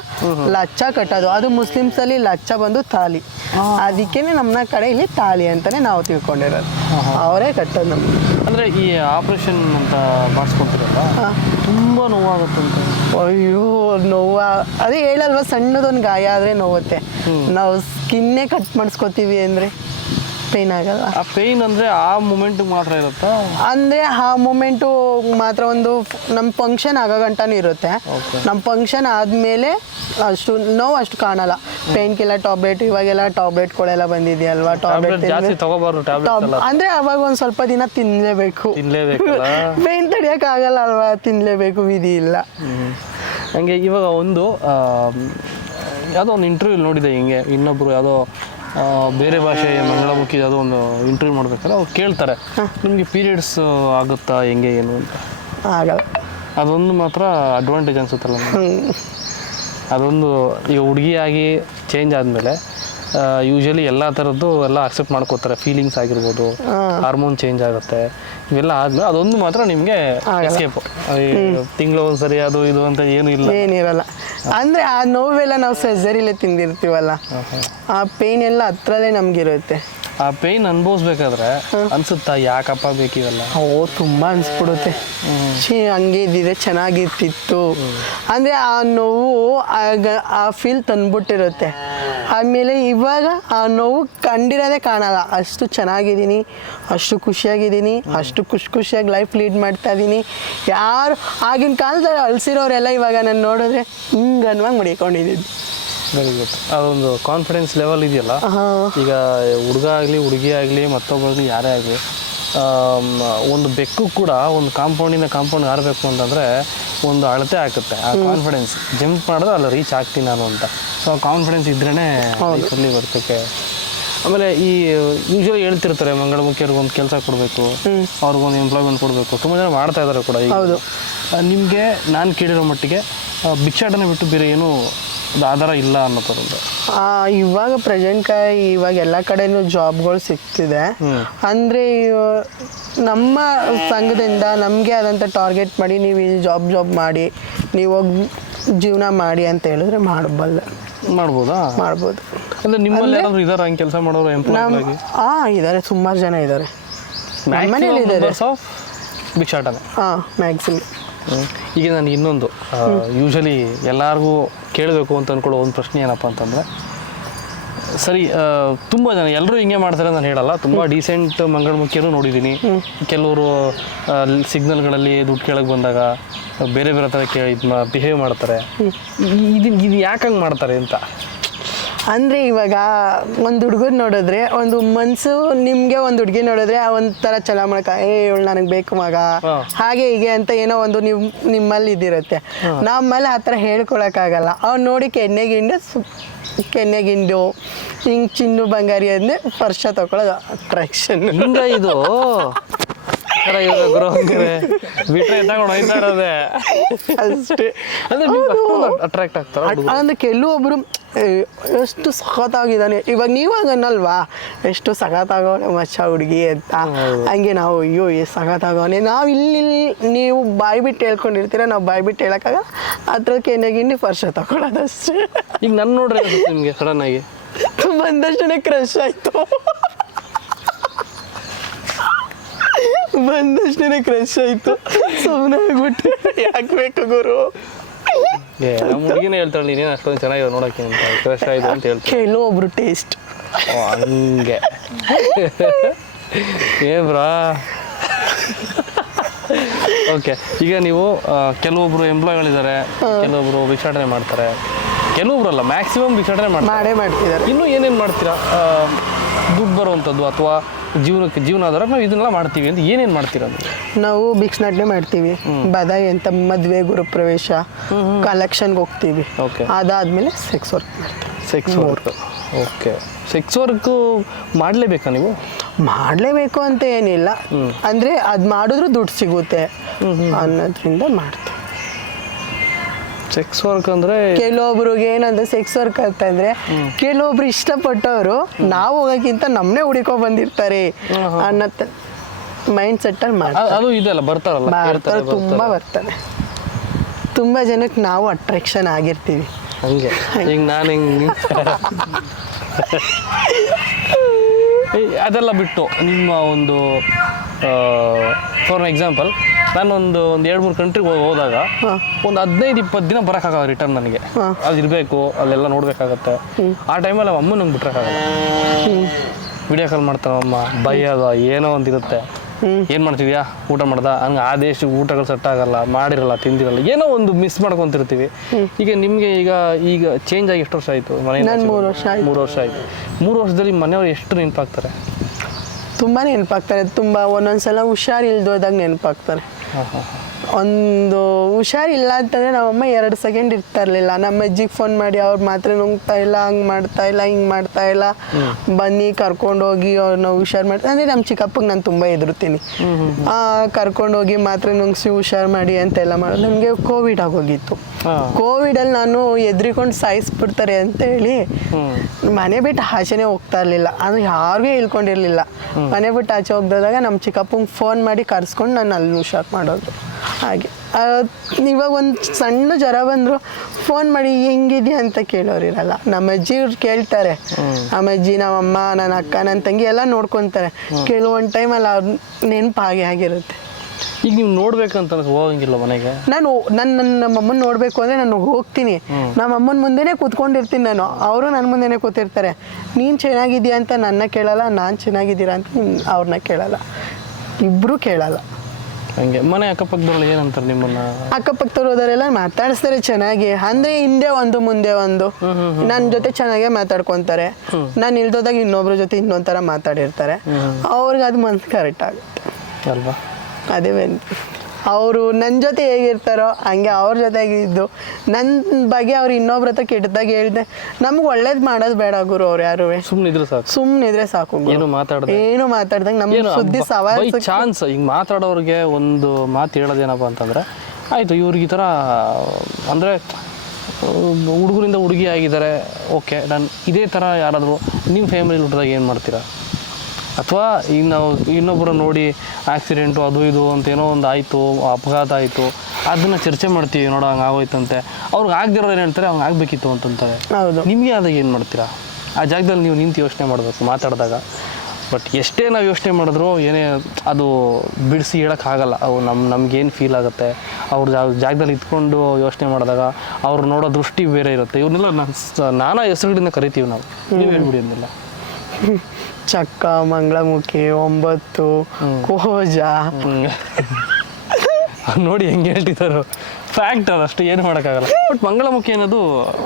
S1: ಲಚ್ಚ ಕಟ್ಟೋದು. ಅದು ಮುಸ್ಲಿಮ್ಸ್ ಅಲ್ಲಿ ಲಚ್ಚ ಬಂದು ತಾಲಿ. ಅದಕ್ಕೇನೆ ನಮ್ಮ ಕಡೆ ಇಲ್ಲಿ ತಾಲಿ ಅಂತಾನೆ ನಾವು ತಿಳ್ಕೊಂಡಿರೋದು. ಅವರೇ ಕಟ್ಟೋದು ನಮ್ಗೆ.
S2: ಅಂದ್ರೆ ಈ ಆಪರೇಷನ್ ಅಂತ ಮಾಡಿಸ್ಕೊತೀರಲ್ಲ ತುಂಬಾ ನೋವಾಗುತ್ತಂತೆ
S1: ಅಯ್ಯೋ ನೋವ. ಅದೇ ಹೇಳಲ್ವಾ ಸಣ್ಣದೊಂದು ಗಾಯ ಆದ್ರೆ ನೋವುತ್ತೆ. ನಾವು ಸ್ಕಿನ್ನೇ ಕಟ್ ಮಾಡಿಸ್ಕೊತೀವಿ ಅಂದ್ರೆ ಪೇನ್ ಆಗಲ್ಲ
S2: ಆ ಪೇನ್ ಅಂದ್ರೆ ಆ ಮೂಮೆಂಟ್ ಮಾತ್ರ ಇರುತ್ತಾ?
S1: ಅಂದ್ರೆ ಆ ಮೂಮೆಂಟು ಮಾತ್ರ ಒಂದು ನಮ್ಮ ಫಂಕ್ಷನ್ ಆಗೋ ಗಂಟನೂ ಇರುತ್ತೆ. ನಮ್ಮ ಫಂಕ್ಷನ್ ಆದಮೇಲೆ ಅಷ್ಟು ನೋವು ಅಷ್ಟು ಕಾಣಲ್ಲ. ಪೇನ್ ಕಿಲ್ಲ ಟಾಬ್ಲೆಟ್ ಇವಾಗೆಲ್ಲ ಟಾಬ್ಲೆಟ್ಗಳೆಲ್ಲ ಬಂದಿದೆಯಲ್ವಾ? ಟಾಬ್ಲೆಟ್
S2: ಜಾಸ್ತಿ ತಗೋಬಾರ್ದು ಟ್ಯಾಬ್ಲೆಟ್ ಎಲ್ಲ.
S1: ಅಂದರೆ ಅವಾಗ ಒಂದು ಸ್ವಲ್ಪ ದಿನ ತಿನ್ನಲೇಬೇಕು
S2: ತಿನ್ನಲೇಬೇಕಲ್ಲ
S1: ಪೇನ್ ಆಗಲ್ಲ ಅಲ್ವಾ? ತಿನ್ನಲೇಬೇಕು ವಿಧಿ ಇಲ್ಲ.
S2: ಹಂಗೆ ಇವಾಗ ಒಂದು ಯಾವುದೋ ಒಂದು ಇಂಟರ್ವ್ಯೂ ನೋಡಿದೆ ಹಿಂಗೆ ಇನ್ನೊಬ್ರು ಯಾವುದೋ ಬೇರೆ ಭಾಷೆ ಮಂಗಳಮುಖಿ ಯಾವುದೋ ಒಂದು ಇಂಟರ್ವ್ಯೂ ಮಾಡ್ಬೇಕಾದ್ರೆ ಅವ್ರು ಕೇಳ್ತಾರೆ. ನಿಮಗೆ ಪೀರಿಯಡ್ಸ್ ಆಗುತ್ತಾ ಹೆಂಗೆ ಏನು ಅಂತ?
S1: ಆಗಲ್ಲ.
S2: ಅದೊಂದು ಮಾತ್ರ ಅಡ್ವಾಂಟೇಜ್ ಅನ್ಸುತ್ತಲ್ಲ? ಅದೊಂದು ಈಗ ಹುಡುಗಿಯಾಗಿ ಚೇಂಜ್ ಆದಮೇಲೆ ಯೂಶಲಿ ಎಲ್ಲ ಥರದ್ದು ಎಲ್ಲ ಅಕ್ಸೆಪ್ಟ್ ಮಾಡ್ಕೋತಾರೆ. ಫೀಲಿಂಗ್ಸ್ ಆಗಿರ್ಬೋದು ಹಾರ್ಮೋನ್ ಚೇಂಜ್ ಆಗುತ್ತೆ ಇವೆಲ್ಲ ಆದ್ಮೇಲೆ ಅದೊಂದು ಮಾತ್ರ ನಿಮಗೆ ಎಸ್ಕೇಪ್ ತಿಂಗಳು ಒಂದ್ಸರಿ ಅದು ಇದು ಅಂತ ಏನು ಇಲ್ಲ.
S1: ಏನಿರಲ್ಲ ಅಂದರೆ ಆ ನೋವೆಲ್ಲ ನಾವು ಸರ್ಜರಿಲೇ ತಿಂದಿರ್ತೀವಲ್ಲ. ಆ ಪೇನ್ ಎಲ್ಲ ಹತ್ರಲ್ಲೇ ನಮಗಿರುತ್ತೆ.
S2: ಆ ಪೇನ್ ಅನುಭವಿಸ್ಬೇಕಾದ್ರೆ ಅನ್ಸುತ್ತಾ? ಯಾಕಪ್ಪ ಬೇಕಿವೆಲ್ಲ
S1: ಓ ತುಂಬ ಅನ್ಸ್ಬಿಡುತ್ತೆ. ಶೀ ಹಂಗೆ ಇದ್ದಿದ್ರೆ ಚೆನ್ನಾಗಿರ್ತಿತ್ತು. ಅಂದರೆ ಆ ನೋವು ಆಗ ಆ ಫೀಲ್ ತಂದ್ಬಿಟ್ಟಿರುತ್ತೆ. ಆಮೇಲೆ ಇವಾಗ ಆ ನೋವು ಕಂಡಿರೋದೇ ಕಾಣಲ್ಲ. ಅಷ್ಟು ಚೆನ್ನಾಗಿದ್ದೀನಿ ಅಷ್ಟು ಖುಷಿಯಾಗಿದ್ದೀನಿ ಅಷ್ಟು ಖುಷಿ ಖುಷಿಯಾಗಿ ಲೈಫ್ ಲೀಡ್ ಮಾಡ್ತಾ ಇದ್ದೀನಿ ಯಾರು ಆಗಿನ ಕಾಲದಲ್ಲಿ ಅಳಿಸಿರೋರೆಲ್ಲ ಇವಾಗ ನಾನು ನೋಡಿದ್ರೆ ಹಿಂಗೆ ಅನ್ವಾಗ ಮಡಿಕೊಂಡಿದ್ದೀನಿ.
S2: ವೆರಿ ಗುಡ್ ಅದೊಂದು ಕಾನ್ಫಿಡೆನ್ಸ್ ಲೆವೆಲ್ ಇದೆಯಲ್ಲ? ಈಗ ಹುಡುಗ ಆಗಲಿ ಹುಡುಗಿ ಆಗಲಿ ಮತ್ತೊಬ್ಬರಲ್ಲಿ ಯಾರೇ ಆಗಲಿ ಒಂದು ಬೆಕ್ಕು ಕೂಡ ಒಂದು ಕಾಂಪೌಂಡಿಂದ ಕಾಂಪೌಂಡ್ ಹಾರಬೇಕು ಅಂತಂದರೆ ಒಂದು ಅಳತೆ ಆಗುತ್ತೆ. ಆ ಕಾನ್ಫಿಡೆನ್ಸ್ ಜಂಪ್ ಮಾಡಿದ್ರೆ ಅಲ್ಲಿ ರೀಚ್ ಆಗ್ತೀನಿ ನಾನು ಅಂತ. ಸೊ ಆ ಕಾನ್ಫಿಡೆನ್ಸ್ ಇದ್ರೇ ಇಲ್ಲಿ ಬರ್ತಕ್ಕೆ ಆಮೇಲೆ ಈ ಯೂಶ್ವಲಿ ಹೇಳ್ತಿರ್ತಾರೆ ಮಂಗಳಮುಖಿಯವ್ರಿಗೆ ಒಂದು ಕೆಲಸ ಕೊಡಬೇಕು ಅವ್ರಿಗೊಂದು ಎಂಪ್ಲಾಯ್ಮೆಂಟ್ ಕೊಡಬೇಕು. ತುಂಬ ಜನ ಮಾಡ್ತಾ ಇದ್ದಾರೆ ಕೂಡ ಈಗ.
S1: ಹೌದು.
S2: ನಿಮಗೆ ನಾನು ಕೇಳಿರೋ ಮಟ್ಟಿಗೆ ಭಿಕ್ಷಾಟನೆ ಬಿಟ್ಟು ಬೇರೆ ಏನೂ ಅದು ಆಧಾರ ಇಲ್ಲ ಅನ್ನೋ ಥರದ್ದು
S1: ಆ, ಇವಾಗ ಪ್ರೆಸೆಂಟ್ ಇವಾಗ ಎಲ್ಲ ಕಡೆನೂ ಜಾಬ್ಗಳು ಸಿಗ್ತಿದೆ. ಅಂದರೆ ನಮ್ಮ ಸಂಘದಿಂದ ನಮಗೆ ಆದಂಥ ಟಾರ್ಗೆಟ್ ಮಾಡಿ ನೀವು ಈ ಜಾಬ್ ಜಾಬ್ ಮಾಡಿ ನೀವು ಹೋಗಿ ಜೀವನ ಮಾಡಿ ಅಂತ ಹೇಳಿದ್ರೆ ಮಾಡಬಲ್ಲ.
S2: ಮಾಡ್ಬೋದಾ?
S1: ಮಾಡ್ಬೋದು.
S2: ಅಂದ್ರೆ ನಿಮ್ಮಲ್ಲಿ ಯಾರಾದ್ರೂ ಇದಾರ? ಹಂಗೆ ಕೆಲಸ ಮಾಡೋರು ಎಂಪ್ಲಾಯ್
S1: ನಮ್ಮ
S2: ಆಗಿ
S1: ಹಾಂ ಇದ್ದಾರೆ ಸುಮಾರು ಜನ ಇದ್ದಾರೆ ನಮ್ಮ ಮನೇಲಿ ಇದ್ದಾರೆ
S2: ಭಿಕ್ಷಾಟನೆ.
S1: ಹಾಂ ಮ್ಯಾಕ್ಸಿಮಮ್
S2: ಈಗ ನಾನು ಇನ್ನೊಂದು ಯೂಶಲಿ ಎಲ್ಲರಿಗೂ ಕೇಳಬೇಕು ಅಂತ ಅಂದ್ಕೊಳ್ಳೋ ಒಂದು ಪ್ರಶ್ನೆ ಏನಪ್ಪ ಅಂತಂದರೆ ಸರಿ ತುಂಬ ಜನ ಎಲ್ಲರೂ ಹಿಂಗೆ ಮಾಡ್ತಾರೆ ನಾನು ಹೇಳಲ್ಲ ತುಂಬ ಡೀಸೆಂಟ್ ಮಂಗಳಮುಖಿಯರು ನೋಡಿದ್ದೀನಿ ಕೆಲವರು ಸಿಗ್ನಲ್ಗಳಲ್ಲಿ ದುಡ್ಡು ಕೇಳಕ್ಕೆ ಬಂದಾಗ ಬೇರೆ ಬೇರೆ ಥರ ಕೇ ಇದು ಬಿಹೇವ್ ಮಾಡ್ತಾರೆ. ಇದು ಇದು ಯಾಕೆ ಹಂಗೆ ಮಾಡ್ತಾರೆ ಅಂತ?
S1: ಅಂದರೆ ಇವಾಗ ಒಂದು ಹುಡುಗರು ನೋಡಿದ್ರೆ ಒಂದು ಮನ್ಸು ನಿಮಗೆ ಒಂದು ಹುಡುಗಿ ನೋಡಿದ್ರೆ ಆ ಒಂಥರ ಚಲ ಮಾಡಕ ಏ ಇವಳು ನನಗೆ ಬೇಕು ಮಗ. ಹಾಗೆ ಹೀಗೆ ಅಂತ ಏನೋ ಒಂದು ನಿಮ್ ನಿಮ್ಮಲ್ಲಿ ಇದಿರುತ್ತೆ. ನಮ್ಮಲ್ಲಿ ಆ ಥರ ಹೇಳ್ಕೊಳಕ್ಕಾಗಲ್ಲ. ಅವ್ನು ನೋಡಿ ಕೆನ್ನೆಗಿಂಡು ಸು ಕೆನ್ನೆಗಿಂಡು ಹಿಂಗೆ ಚಿನ್ನು ಬಂಗಾರಿ ಅಂದ್ರೆ ಸ್ಪರ್ಶ ತಗೊಳ್ಳೋದು ಅಟ್ರಾಕ್ಷನ್
S2: ಇದು. ಬಿಟ್ರೆ ತಗೊಂಡು ಹೋಯ್ತಾ ಇರೋದೆ
S1: ಅಷ್ಟೇ.
S2: ಅಂದ್ರೆ ನಿಮ್ಗೆ ಅಟ್ರಾಕ್ಟ್ ಆಗ್ತಾರ
S1: ಅಂದ್ರೆ ಕೆಲವೊಬ್ರು ಎಷ್ಟು ಸಖತ್ತಾಗಿದ್ದಾನೆ. ಇವಾಗ ನೀವು ಹಂಗನ್ನಲ್ವಾ? ಎಷ್ಟು ಸಖತ್ತಾಗವನೆ ಮಚ್ಚ ಹುಡುಗಿ ಅಂತ. ಹಂಗೆ ನಾವು ಅಯ್ಯೋ ಎಷ್ಟು ಸಖತ್ತಾಗವನೆ. ನಾವು ಇಲ್ಲಿ ನೀವು ಬಾಯಿ ಬಿಟ್ಟು ಹೇಳ್ಕೊಂಡಿರ್ತೀರ ನಾವು ಬಾಯಿ ಬಿಟ್ಟು ಹೇಳೋಕ್ಕಾಗಲ್ಲ ಅದ್ರಕ್ಕೆ ಏನಾಗಿಂಡಿ ಗಿಂಡಿ ಫರ್ಶ ತಗೊಳ್ಳೋದಷ್ಟೇ
S2: ಈಗ ನನ್ನ ನೋಡ್ರಿ ನಿಮಗೆ ಸಡನ್ ಆಗಿ.
S1: ಬಂದಷ್ಟೇ ಕ್ರಶ್ ಆಯ್ತು. ಬಂದಷ್ಟೇ ಕ್ರಶ್ ಆಯ್ತು. ಸುಮ್ಮನೆ ಆಗ್ಬಿಟ್ಟು ಯಾಕೆ ಬೇಕು ಗುರು?
S2: ಏ ನಮ್ಮ ಹುಡುಗಿನೇ ಹೇಳ್ತಾಳೆ ನೀನೇನು ಅಷ್ಟೊಂದು ಚೆನ್ನಾಗಿದೆ ನೋಡಕ್ಕೆ ಅಂತ. ಕ್ರಶ್ ಆಯ್ತು ಅಂತ ಹೇಳ್ತಾರೆ
S1: ಕೆಲವೊಬ್ರು ಟೇಸ್ಟ್
S2: ಓ, ಹಂಗೆ. ಏ ಬ್ರಾ. ಓಕೆ ಈಗ ನೀವು ಆ, ಕೆಲವೊಬ್ರು ಎಂಪ್ಲಾಯ್ಗಳಿದ್ದಾರೆ ಕೆಲವೊಬ್ರು ವಿಚಾರಣೆ ಮಾಡ್ತಾರೆ. ಕೆಲವೊಬ್ರಲ್ಲ ಮ್ಯಾಕ್ಸಿಮಮ್ ವಿಚಾರಣೆ ಮಾಡ್ತಾರೆ.
S1: ಮಾಡೇ ಮಾಡ್ತಿದ್ದಾರೆ.
S2: ಇನ್ನೂ ಏನೇನು ಮಾಡ್ತೀರಾ? ಆ, ದುಡ್ಡು ಬರುವಂಥದ್ದು ಅಥವಾ ಜೀವನಕ್ಕೆ ಜೀವನ ಆಧಾರ ನಾವು ಇದನ್ನೆಲ್ಲ ಮಾಡ್ತೀವಿ ಅಂತ ಏನೇನು ಮಾಡ್ತೀರಾ ನೀವು
S1: ನಾವು ಬಿಕ್ಸ್ ನಟನೆ ಮಾಡ್ತೀವಿ ಬದಾಯಿ ಅಂತ ಮದುವೆ ಗುರುಪ್ರವೇಶ ಕಲೆಕ್ಷನ್ಗೆ ಹೋಗ್ತೀವಿ.
S2: ಓಕೆ.
S1: ಅದಾದ್ಮೇಲೆ ಸೆಕ್ಸ್ ವರ್ಕ್ ಮಾಡ್ತೀವಿ.
S2: Sex work okay. Sex work ಮಾಡಲೇಬೇಕಾ ನೀವು?
S1: ಮಾಡಲೇಬೇಕು ಅಂತ ಏನಿಲ್ಲ. ಅಂದ್ರೆ ಅದು ಮಾಡಿದ್ರು ದುಡ್ಡು ಸಿಗುತ್ತೆ ಅನ್ನೋದ್ರಿಂದ ಮಾಡ್ತೀವಿ.
S2: ಸೆಕ್ಸ್ ವರ್ಕ್ ಅಂದ್ರೆ
S1: ಕೆಲವೊಬ್ರಿಗೆ ಏನಂದ್ರೆ ಸೆಕ್ಸ್ ವರ್ಕ್ ಅಂತಂದ್ರೆ ಕೆಲವೊಬ್ರು ಇಷ್ಟಪಟ್ಟವರು ನಾವು ಹೋಗೋಕ್ಕಿಂತ ನಮ್ನೇ ಹುಡುಕೋ ಬಂದಿರ್ತಾರೆ ಅನ್ನೋ ಮೈಂಡ್ ಸೆಟ್ಟಲ್ಲಿ ಮಾಡ್ತಾರೆ.
S2: ಅದು ಇದೆಲ್ಲ ಬರ್ತಾರಲ್ಲ
S1: ಬರ್ತಾರೆ ತುಂಬಾ
S2: ಬರ್ತಾರೆ.
S1: ಬರ್ತಾರೆ. ತುಂಬಾ ಜನಕ್ಕೆ ನಾವು ಅಟ್ರಾಕ್ಷನ್ ಆಗಿರ್ತೀವಿ.
S2: ಹಂಗೆ. ಈಗ ನಾನು ಹಿಂಗೆ ಅದೆಲ್ಲ ಬಿಟ್ಟು ನಿಮ್ಮ ಒಂದು ಫಾರ್ ಎಕ್ಸಾಂಪಲ್ ನಾನೊಂದು ಒಂದು ಎರಡು ಮೂರು ಕಂಟ್ರಿಗೆ ಹೋದಾಗ ಒಂದು ಹದಿನೈದು ಇಪ್ಪತ್ತು ದಿನ ಬರೋಕ್ಕಾಗಲ್ಲ ರಿಟರ್ನ್ ನನಗೆ. ಅದು ಇರಬೇಕು ಅಲ್ಲೆಲ್ಲ ನೋಡಬೇಕಾಗತ್ತೆ. ಆ ಟೈಮಲ್ಲಿ ಅಮ್ಮ ನಂಗೆ ಬಿಟ್ರಕ್ಕಾಗಲ್ಲ ವಿಡಿಯೋ ಕಾಲ್ ಮಾಡ್ತಾನೆ ಅಮ್ಮ ಬೈಯೋದು ಏನೋ ಒಂದು ಇರುತ್ತೆ. ಏನು ಮಾಡ್ತಿದ್ಯಾ? ಊಟ ಮಾಡ್ದ? ಹಂಗೆ ಆ ದೇಶಕ್ಕೆ ಊಟಗಳು ಸೆಟ್ ಆಗಲ್ಲ ಮಾಡಿರಲ್ಲ ತಿಂದಿರಲ್ಲ ಏನೋ ಒಂದು ಮಿಸ್ ಮಾಡ್ಕೊಂತಿರ್ತೀವಿ. ಈಗ ನಿಮಗೆ ಈಗ ಈಗ ಚೇಂಜ್ ಆಗಿ ಎಷ್ಟು ವರ್ಷ ಆಯಿತು ಮನೆ
S1: ಮೂರು ವರ್ಷ ಆಯ್ತು.
S2: ಮೂರು ವರ್ಷ ಆಯಿತು. ಮೂರು ವರ್ಷದಲ್ಲಿ ಮನೆಯವ್ರು ಎಷ್ಟು ನೆನಪಾಗ್ತಾರೆ?
S1: ತುಂಬಾ ನೆನಪಾಗ್ತಾರೆ ತುಂಬಾ ಒಂದೊಂದ್ಸಲ ಹುಷಾರಿಲ್ದೋದಾಗ ನೆನಪಾಗ್ತಾರೆ.
S2: ಹಾಂ ಹಾಂ
S1: ಒಂದು ಹುಷಾರಿಲ್ಲ ಅಂತಂದ್ರೆ ನಮ್ಮಮ್ಮ ಎರಡು ಸೆಕೆಂಡ್ ಇರ್ತಾ ಇರ್ಲಿಲ್ಲ ನಮ್ಮ ಅಜ್ಜಿಗೆ ಫೋನ್ ಮಾಡಿ ಅವ್ರು ಮಾತ್ರ ನುಂಗ್ತಾ ಇಲ್ಲ ಹಂಗೆ ಮಾಡ್ತಾ ಇಲ್ಲ ಹಿಂಗೆ ಮಾಡ್ತಾ ಇಲ್ಲ. ಬನ್ನಿ ಕರ್ಕೊಂಡೋಗಿ ಅವ್ರನ್ನ ಹುಷಾರು ಮಾಡ್ತಾ ಅಂದರೆ ನಮ್ಮ ಚಿಕ್ಕಪ್ಪಗೆ ನಾನು ತುಂಬ ಕರ್ಕೊಂಡು ಕರ್ಕೊಂಡೋಗಿ ಮಾತ್ರ ನುಂಗಿಸಿ ಹುಷಾರು ಮಾಡಿ ಅಂತೆಲ್ಲ ಮಾಡಿ ನನಗೆ ಕೋವಿಡ್ ಆಗೋಗಿತ್ತು. ಕೋವಿಡಲ್ಲಿ ನಾನು ಎದ್ರಿಕೊಂಡು ಸಾಯಿಸ್ಬಿಡ್ತಾರೆ ಅಂತ ಹೇಳಿ ಮನೆ ಬಿಟ್ಟು ಆಚೆನೇ ಹೋಗ್ತಾ ಇರಲಿಲ್ಲ. ಅಂದ್ರೆ ಯಾರಿಗೂ ಹೇಳ್ಕೊಂಡಿರಲಿಲ್ಲ. ಮನೆ ಬಿಟ್ಟು ಆಚೆ ಹೋಗ್ದಾಗ ನಮ್ಮ ಚಿಕ್ಕಪ್ಪಂಗೆ ಫೋನ್ ಮಾಡಿ ಕರ್ಸ್ಕೊಂಡು ನಾನು ಅಲ್ಲಿ ಹುಷಾರು ಮಾಡೋದು. ಹಾಗೆ. ಇವಾಗ ಒಂದು ಸಣ್ಣ ಜ್ವರ ಬಂದರು ಫೋನ್ ಮಾಡಿ ಹೆಂಗಿದ್ಯಾ ಅಂತ ಕೇಳೋರಿರಲ್ಲ ನಮ್ಮ ಅಜ್ಜಿ ಇವ್ರು ಕೇಳ್ತಾರೆ. ನಮ್ಮ ಅಜ್ಜಿ ನಮ್ಮಮ್ಮ ನನ್ನ ಅಕ್ಕ ನನ್ನ ತಂಗಿ ಎಲ್ಲ ನೋಡ್ಕೊತಾರೆ. ಕೆಲವೊಂದು ಟೈಮಲ್ಲಿ ಅವ್ರ ನೆನಪು ಹಾಗೆ ಆಗಿರುತ್ತೆ.
S2: ಈಗ ನೀವು ನೋಡ್ಬೇಕಂತ ಹೋಗಂಗಿಲ್ಲ ಮನೆಗೆ?
S1: ನಾನು ನನ್ನ ನನ್ನ ನಮ್ಮಮ್ಮನ ನೋಡಬೇಕು ಅಂದರೆ ನಾನು ಹೋಗ್ತೀನಿ. ನಮ್ಮ ಅಮ್ಮನ ಮುಂದೆನೇ ಕೂತ್ಕೊಂಡಿರ್ತೀನಿ ನಾನು. ಅವರು ನನ್ನ ಮುಂದೆನೇ ಕೂತಿರ್ತಾರೆ. ನೀನು ಚೆನ್ನಾಗಿದ್ಯಾ ಅಂತ ನನ್ನ ಕೇಳಲ್ಲ ನಾನು ಚೆನ್ನಾಗಿದ್ದೀರಾ ಅಂತ ಅವ್ರನ್ನ ಕೇಳಲ್ಲ. ಇಬ್ಬರೂ ಕೇಳಲ್ಲ.
S2: ಹಂಗೆ. ಮನೆ ಅಕ್ಕಪಕ್ಕದವ್ರು ಏನಂತಾರೆ ನಿಮ್ಮನ್ನ?
S1: ಅಕ್ಕಪಕ್ಕದವ್ರು ಹೋದವರೆಲ್ಲ ಮಾತಾಡಿಸ್ತಾರೆ ಚೆನ್ನಾಗಿ. ಅಂದ್ರೆ ಹಿಂದೆ ಒಂದು ಮುಂದೆ ಒಂದು. ನನ್ನ ಜೊತೆ ಚೆನ್ನಾಗೇ ಮಾತಾಡ್ಕೊಂತಾರೆ. ನಾನು ಇಲ್ದೋದಾಗ ಇನ್ನೊಬ್ರ ಜೊತೆ ಇನ್ನೊಂದರ ಮಾತಾಡಿರ್ತಾರೆ. ಅವ್ರಿಗೆ ಅದು ಮನ್ಸು ಕರೆಕ್ಟ್ ಆಗುತ್ತೆ.
S2: ಅಲ್ವಾ?
S1: ಅದೇ ಅವರು ನನ್ನ ಜೊತೆ ಹೇಗಿರ್ತಾರೋ ಹಂಗೆ ಅವ್ರ ಜೊತೆಗೆ ಇದ್ದು. ನನ್ನ ಬಗ್ಗೆ ಅವ್ರು ಇನ್ನೊಬ್ರ ಹತ್ರ ಕೆಟ್ಟದಾಗ ಹೇಳಿದೆ. ನಮ್ಗೆ ಒಳ್ಳೇದು ಮಾಡೋದು ಬೇಡ ಗುರು ಅವ್ರು ಯಾರು.
S2: ಸುಮ್ಮನಿದ್ರೆ ಸಾಕು.
S1: ಸುಮ್ಮನಿದ್ರೆ ಸಾಕು.
S2: ಏನು ಮಾತಾಡದೆ?
S1: ಏನು ಮಾತಾಡ್ದಂಗೆ ನಮ್ಮ ಸುದ್ದಿ ಸವಾಲ್
S2: ಚಾನ್ಸ್ ಹಿಂಗೆ ಮಾತಾಡೋರಿಗೆ ಒಂದು ಮಾತು ಹೇಳೋದೇನಪ್ಪ ಅಂತಂದ್ರೆ ಆಯಿತು ಇವ್ರಿಗೆ ಈ ಥರ ಅಂದರೆ ಹುಡುಗರಿಂದ ಹುಡುಗಿ ಆಗಿದ್ದಾರೆ. ಓಕೆ ನಾನು ಇದೇ ಥರ ಯಾರಾದರೂ ನಿಮ್ಮ ಫ್ಯಾಮಿಲಿ ಹುಟ್ಟಿದಾಗ ಏನು ಮಾಡ್ತೀರಾ? ಅಥವಾ ಈಗ ನಾವು ಇನ್ನೊಬ್ಬರ ನೋಡಿ ಆಕ್ಸಿಡೆಂಟು ಅದು ಇದು ಅಂತ ಏನೋ ಒಂದು ಆಯಿತು ಅಪಘಾತ ಆಯಿತು ಅದನ್ನು ಚರ್ಚೆ ಮಾಡ್ತೀವಿ ನೋಡೋ ಹಂಗೆ ಆಗೋಯ್ತಂತೆ. ಅವ್ರಿಗೆ ಆಗದಿರೋದು ಏನು ಹೇಳ್ತಾರೆ ಅವ್ನು ಆಗಬೇಕಿತ್ತು ಅಂತಂತಾರೆ.
S1: ಹೌದು.
S2: ನಿಮಗೆ ಆದಾಗ ಏನು ಮಾಡ್ತೀರಾ? ಆ ಜಾಗದಲ್ಲಿ ನೀವು ನಿಂತು ಯೋಚನೆ ಮಾಡಬೇಕು ಮಾತಾಡಿದಾಗ. ಬಟ್ ಎಷ್ಟೇ ನಾವು ಯೋಚನೆ ಮಾಡಿದ್ರು ಏನೇ ಅದು ಬಿಡಿಸಿ ಹೇಳೋಕ್ಕಾಗಲ್ಲ ಅವು ನಮ್ಮ ನಮ್ಗೇನು ಫೀಲ್ ಆಗುತ್ತೆ? ಅವ್ರ ಜಾಗ ಜಾಗದಲ್ಲಿ ಇದ್ಕೊಂಡು ಯೋಚನೆ ಮಾಡಿದಾಗ ಅವ್ರು ನೋಡೋ ದೃಷ್ಟಿ ಬೇರೆ ಇರುತ್ತೆ. ಇವನ್ನೆಲ್ಲ ನಾನು ನಾನಾ ಹೆಸರುಗಳಿಂದ ಕರಿತೀವಿ ನಾವು. ನೀವು ಹೇಳ್ಬಿಡಿ ಅಂದಿಲ್ಲ
S1: ಚಕ್ಕ ಮಂಗಳಮುಖಿ ಒಂಬತ್ತು ಕೋಜ.
S2: ನೋಡಿ ಹೆಂಗೆ ಹೇಳ್ತಿದ್ದಾರೋ ಫ್ಯಾಕ್ಟ್ ಅದಷ್ಟು ಏನು ಮಾಡೋಕ್ಕಾಗಲ್ಲ. ಬಟ್ ಮಂಗಳಮುಖಿ ಅನ್ನೋದು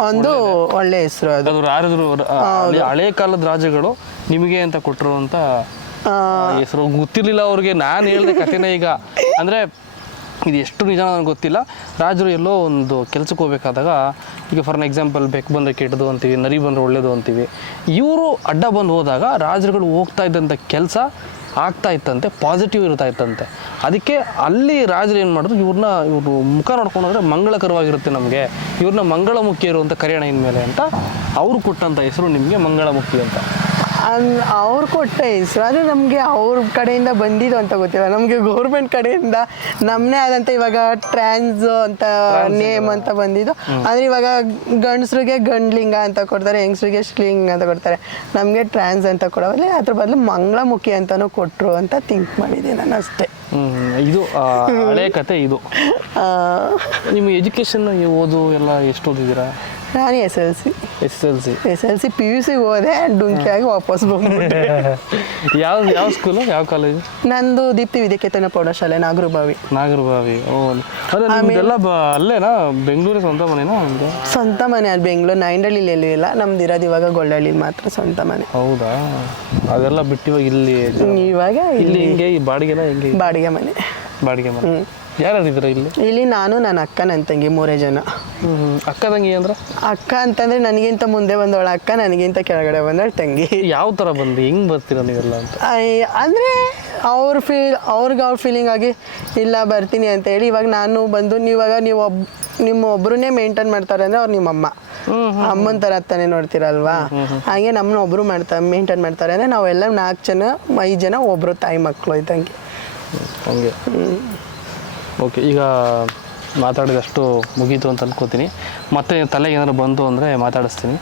S1: ಒಂದು ಒಳ್ಳೆ ಹೆಸರು ಅದು.
S2: ಹಳೆ- ಹಳೆ ಕಾಲದ ರಾಜಗಳು ನಿಮಗೆ ಅಂತ ಕೊಟ್ಟರು
S1: ಅಂತ
S2: ಹೆಸರು. ಗೊತ್ತಿರ್ಲಿಲ್ಲ ಅವ್ರಿಗೆ ನಾನು ಹೇಳಿದೆ ಕಥೆನ ಈಗ. ಅಂದರೆ ಇದು ಎಷ್ಟು ನಿಜ ನನಗೆ ಗೊತ್ತಿಲ್ಲ. ರಾಜರು ಎಲ್ಲೋ ಒಂದು ಕೆಲಸಕ್ಕೆ ಹೋಗ್ಬೇಕಾದಾಗ, ಈಗ ಫಾರ್ ಎಕ್ಸಾಂಪಲ್ ಬೆಕ್ ಬಂದರೆ ಕೆಟ್ಟದು ಅಂತೀವಿ, ನರಿ ಬಂದರೆ ಒಳ್ಳೇದು ಅಂತೀವಿ. ಇವರು ಅಡ್ಡ ಬಂದು ಹೋದಾಗ ರಾಜರುಗಳು ಹೋಗ್ತಾ ಇದ್ದಂಥ ಕೆಲಸ ಆಗ್ತಾ ಇತ್ತಂತೆ ಪಾಸಿಟಿವ್ ಇರ್ತಾ ಇತ್ತಂತೆ. ಅದಕ್ಕೆ ಅಲ್ಲಿ ರಾಜರು ಏನು ಮಾಡಿದ್ರು, ಇವ್ರನ್ನ ಇವರು ಮುಖ ನೋಡ್ಕೊಂಡು ಹೋದ್ರೆ ಮಂಗಳಕರವಾಗಿರುತ್ತೆ ನಮಗೆ. ಇವ್ರನ್ನ ಮಂಗಳಮುಖಿಯರು ಅಂತ ಕರೆಯೋಣ ಇನ್ಮೇಲೆ ಅಂತ ಅವರು ಕೊಟ್ಟಂಥ ಹೆಸರು ನಿಮಗೆ ಮಂಗಳಮುಖಿ ಅಂತ.
S1: ಅನ್- ಅವ್ರು ಕೊಟ್ಟ ಹೆಸರು. ಅದು ನಮಗೆ ಅವ್ರ ಕಡೆಯಿಂದ ಬಂದಿದ್ದು ಅಂತ ಗೊತ್ತಿಲ್ಲ. ನಮಗೆ ಗೌರ್ಮೆಂಟ್ ಕಡೆಯಿಂದ ನಮ್ಮನೇ ಆದಂಥ ಇವಾಗ ಟ್ರಾನ್ಸ್ ಅಂತ ನೇಮ್ ಅಂತ ಬಂದಿದ್ದು. ಆದರೆ ಇವಾಗ ಗಂಡಸ್ರಿಗೆ ಗಂಡ್ಲಿಂಗ ಅಂತ ಕೊಡ್ತಾರೆ ಹೆಂಗಸ್ರಿಗೆ ಶ್ಲಿಂಗ್ ಅಂತ ಕೊಡ್ತಾರೆ. ನಮಗೆ ಟ್ರಾನ್ಸ್ ಅಂತ ಕೊಡೋಲ್ಲ ಅದ್ರ ಬದಲು ಮಂಗಳಮುಖಿ ಅಂತಲೂ ಕೊಟ್ಟರು ಅಂತ ಥಿಂಕ್ ಮಾಡಿದ್ದೀನಿ ನಾನು ಅಷ್ಟೇ.
S2: ಇದು ಹಳೆ ಕತೆ ಇದು. ನಿಮ್ಮ ಎಜುಕೇಷನ್ ಓದು ಎಲ್ಲ ಎಷ್ಟು ಓದಿದ್ದೀರಾ?
S1: ನಾನು S L C
S2: S L C
S1: S L C P U ಸಿಗೆ ಹೋದೆ ಡುಂಕಿಯಾಗಿ ವಾಪಸ್ ಬಂದ್ಬಿಟ್ಟೆ.
S2: ಯಾವ ಯಾವ ಸ್ಕೂಲು ಯಾವ ಕಾಲೇಜು
S1: ನಂದು ದೀಪ್ತಿ ವಿದ್ಯಾಕೇತನ ಪ್ರೌಢಶಾಲೆ ನಾಗರಬಾವಿ.
S2: ನಾಗರಬಾವಿ. ಓ ಅದೇ ನಿಮ್ದೆಲ್ಲ ಬ ಅಲ್ಲೇನಾ? ಬೆಂಗಳೂರು ಸ್ವಂತ ಮನೆನಾ ನಿಮ್ದು?
S1: ಸ್ವಂತ ಮನೆ ಅಲ್ಲಿ ಬೆಂಗಳೂರು ನೈಂಡಳ್ಳಿಲಿ ಎಲ್ಲೂ ಇಲ್ಲ. ನಮ್ದು ಇರೋದು ಇವಾಗ ಗೊಳ್ಳಳ್ಳಿ ಮಾತ್ರ ಸ್ವಂತ ಮನೆ.
S2: ಹೌದಾ? ಅದೆಲ್ಲ ಬಿಟ್ಟು ಇವಾಗ ಇಲ್ಲಿ
S1: ಇವಾಗ
S2: ಇಲ್ಲಿ
S1: ಇಲ್ಲಿ
S2: ಹಿಂಗೆ ಈ ಬಾಡಿಗೆನ ಹಿಂಗೆ
S1: ಬಾಡಿಗೆ ಮನೆ.
S2: ಬಾಡಿಗೆ ಮನೆ. ಇಲ್ಲಿ?
S1: ಇಲ್ಲಿ ನಾನು ನನ್ನ ಅಕ್ಕ ನನ್ನ ತಂಗಿ ಮೂರೇ ಜನ.
S2: ಅಕ್ಕ ತಂಗಿ ಅಂದ್ರೆ?
S1: ಅಕ್ಕ ಅಂತಂದ್ರೆ ನನಗಿಂತ ಮುಂದೆ ಬಂದವಳ ಅಕ್ಕ ನನಗಿಂತ ಕೆಳಗಡೆ ಬಂದವಳ ತಂಗಿ.
S2: ಯಾವ ಥರ ಬಂದು ಹೆಂಗ್ ಬರ್ತೀರಾ ನೀವೆಲ್ಲ ಅಂತ?
S1: ಐ- ಅಂದ್ರೆ ಅವ್ರ ಫೀಲ್ ಅವ್ರಿಗೆ ಅವ್ರ ಫೀಲಿಂಗ್ ಆಗಿ ಇಲ್ಲ ಬರ್ತೀನಿ ಅಂತ ಹೇಳಿ ಇವಾಗ ನಾನು ಬಂದು ನೀವಾಗ ನೀವು ಒಬ್ ನಿಮ್ಮ ಒಬ್ರನ್ನೇ ಮೇಂಟೈನ್ ಮಾಡ್ತಾರೆ ಅಂದ್ರೆ ಅವ್ರು ನಿಮ್ಮಮ್ಮ. ಅಮ್ಮನ ಥರ ತಾನೇ ನೋಡ್ತೀರಲ್ವಾ? ಹಾಗೆ ನಮ್ಮನ್ನ ಒಬ್ರು ಮಾಡ್ತಾರೆ ಮೇಂಟೈನ್ ಮಾಡ್ತಾರೆ ಅಂದ್ರೆ ನಾವೆಲ್ಲ ನಾಲ್ಕು ಜನ ಐದು ಜನ ಒಬ್ರು ತಾಯಿ ಮಕ್ಕಳು ಇದ್ದಂಗೆ.
S2: ಹಂಗೆ. ಓಕೆ ಈಗ ಮಾತಾಡಿದಷ್ಟು ಮುಗೀತು ಅಂತ ಅನ್ಕೋತೀನಿ. ಮತ್ತೆ ತಲೆಗೆ ಏನಾದ್ರು ಬಂತು ಅಂದರೆ ಮಾತಾಡಿಸ್ತೀನಿ.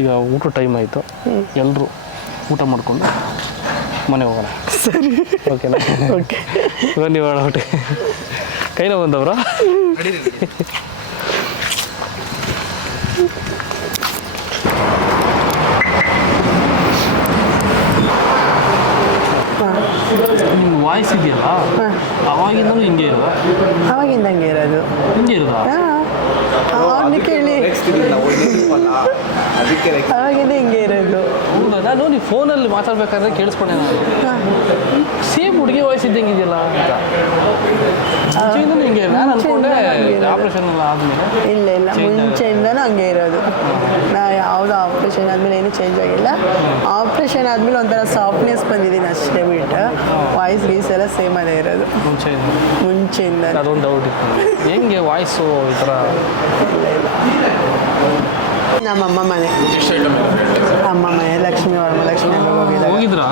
S2: ಈಗ ಊಟ ಟೈಮ್ ಆಯಿತು. ಎಲ್ಲರೂ ಊಟ ಮಾಡಿಕೊಂಡು ಮನೆ ಹೋಗೋಣ.
S1: ಸರಿ.
S2: ಓಕೆನಾ?
S1: ಓಕೆ.
S2: ಬನ್ನಿ ಊಟ ಕೈನ ಬಂದವ್ರ? ನಿಮ್ಮ ವಾಯ್ಸ್ ಇದೆಯಲ್ಲ? ಅವಾಗಿಂದಲೂ ಹಿಂಗೆ ಇರೋದ?
S1: ಅವಾಗಿಂದ ಹಂಗೆ ಇರೋದು.
S2: ಹಿಂಗೆ ಇರೋದ?
S1: ಅವ್ರನ್ನ ಕೇಳಿ. ಅವಾಗಿಂದ ಹಿಂಗೆ ಇರೋದು.
S2: ಹೌದಾ? ನಾನು ನೀವು ಫೋನಲ್ಲಿ ಮಾತಾಡ್ಬೇಕಾದ್ರೆ ಕೇಳಿಸ್ಕೊಂಡೆ ನಾನು. ಸೇಮ್ ಹುಡುಗಿ ವಾಯ್ಸ್ ಇದ್ದಂಗೆ ಇದೆಯಲ್ಲ ಅಂತ ಹಿಂಗೆ ನಾನು ಅನ್ಕೊಂಡೆ ಆಪ್ರೇಷನ್ ಎಲ್ಲ ಆದ್ಮೇಲೆ
S1: ಇಲ್ಲ ಇಲ್ಲ. ಮುಂಚೆಯಿಂದನೂ ಹಂಗೆ ಇರೋದು. ನಾ ಯಾವುದು ಆಪ್ರೇಷನ್ ಆದಮೇಲೆ ಏನು ಚೇಂಜ್ ಆಗಿಲ್ಲ. ಆಪ್ರೇಷನ್ ಆದಮೇಲೆ ಒಂಥರ ಸಾಫ್ಟ್ನೆಸ್ ಬಂದಿದ್ದೀನಿ ಅಷ್ಟೇ ಬಿಟ್ಟು. ವಾಯ್ಸ್ ಗೀಸ್ ಎಲ್ಲ ಸೇಮ್ ಅದೇ ಇರೋದು.
S2: ಮುಂಚೆ
S1: ಮುಂಚೆಯಿಂದ.
S2: ಅದೊಂದು ಡೌಟ್ ಇತ್ತು. ಹೆಂಗೆ ವಾಯ್ಸು ಈ ಥರ?
S1: ನಮ್ಮಮ್ಮ ಮನೆ. ಅಮ್ಮ ಮನೆ ಲಕ್ಷ್ಮಿ ವರಮಲಕ್ಷ್ಮಿ ಹಬ್ಬಕ್ಕೆ
S2: ಹೋಗಿದ್ರಾ?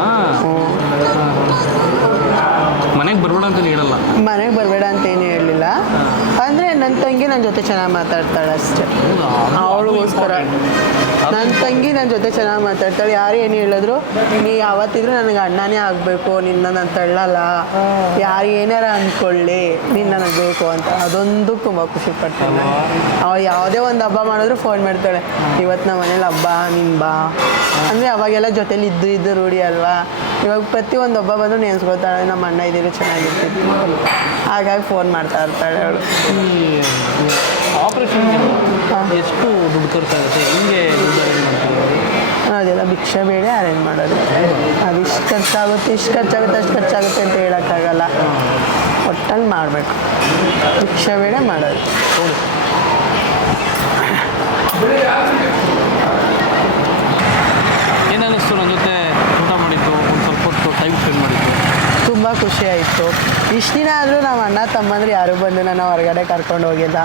S2: ಮನೆಗೆ ಬರಬೇಡ ಅಂತ ಹೇಳಲ್ಲ.
S1: ಮನೆಗೆ ಬರಬೇಡ ಅಂತ ನನ್ನ ಜೊತೆ ಚೆನ್ನಾಗಿ ಮಾತಾಡ್ತಾಳೆ ಅಷ್ಟೇ. ಅವಳಿಗೋಸ್ಕರ. ನನ್ನ ತಂಗಿ ನನ್ನ ಜೊತೆ ಚೆನ್ನಾಗಿ ಮಾತಾಡ್ತಾಳೆ. ಯಾರು ಏನು ಹೇಳಿದ್ರು ನೀ ಯಾವತ್ತಿದ್ರು ನನಗೆ ಅಣ್ಣನೇ ಆಗಬೇಕು ನಿನ್ನ ನಾನು ತಳ್ಳಲ್ಲ. ಯಾರು ಏನಾರ ಅಂದ್ಕೊಳ್ಳಿ ನಿನ್ನ ನನಗೆ ಬೇಕು ಅಂತ. ಅದೊಂದು ತುಂಬ ಖುಷಿ ಪಡ್ತಾಳೆ ಅವಳು ಯಾವುದೇ ಒಂದು ಹಬ್ಬ ಮಾಡಿದ್ರು ಫೋನ್ ಮಾಡ್ತಾಳೆ. ಇವತ್ತು ನಮ್ಮ ಮನೇಲಿ ಹಬ್ಬ ನಿನ್ ಬಾ. ಅಂದರೆ ಅವಾಗೆಲ್ಲ ಜೊತೆಲಿ ಇದ್ದು ಇದ್ದು ರೂಢಿ ಅಲ್ವಾ? ಇವಾಗ ಪ್ರತಿಯೊಂದು ಒಬ್ಬ ಬಂದು ನೆನ್ಸ್ಕೊತಾಳೆ ನಮ್ಮ ಅಣ್ಣ ಇದ್ದೀರಿ ಚೆನ್ನಾಗಿರ್ತೈತಿ ಹಾಗಾಗಿ ಫೋನ್ ಮಾಡ್ತಾ ಇರ್ತಾಳೆ ಅವಳು.
S2: ಆಪರೇಷನ್ ಎಷ್ಟು ದುಡ್ಡು ಖರ್ಚಾಗುತ್ತೆ? ಹಿಂಗೆ
S1: ಅದೆಲ್ಲ ಭಿಕ್ಷೆ ಬೇಳೆ ಅರೇಂಜ್ ಮಾಡೋದು. ಅದು ಇಷ್ಟು ಖರ್ಚಾಗುತ್ತೆ ಇಷ್ಟು ಖರ್ಚಾಗುತ್ತೆ ಅಷ್ಟು ಖರ್ಚಾಗುತ್ತೆ ಅಂತ ಹೇಳೋಕ್ಕಾಗಲ್ಲ. ಒಟ್ಟಲ್ಲಿ ಮಾಡಬೇಕು. ಭಿಕ್ಷೆ ಬೇಡ ಮಾಡೋದು
S2: ಏನನ್ನಿಸ್ತು ನನ್ನ ಜೊತೆ ಊಟ ಮಾಡಿದ್ದು ಒಂದು ಸ್ವಲ್ಪ ಹೊತ್ತು ಟೈಮ್ ಸ್ಪೆಂಡ್ ಮಾಡಿದ್ದು
S1: ಆಯಿತು ಇಷ್ಟು ದಿನ ಆದರೂ ನಮ್ಮ ಅಣ್ಣ ತಮ್ಮಂದ್ರೆ ಯಾರು ಬಂದು ನಾನು ಹೊರಗಡೆ ಕರ್ಕೊಂಡು ಹೋಗಿಲ್ಲ.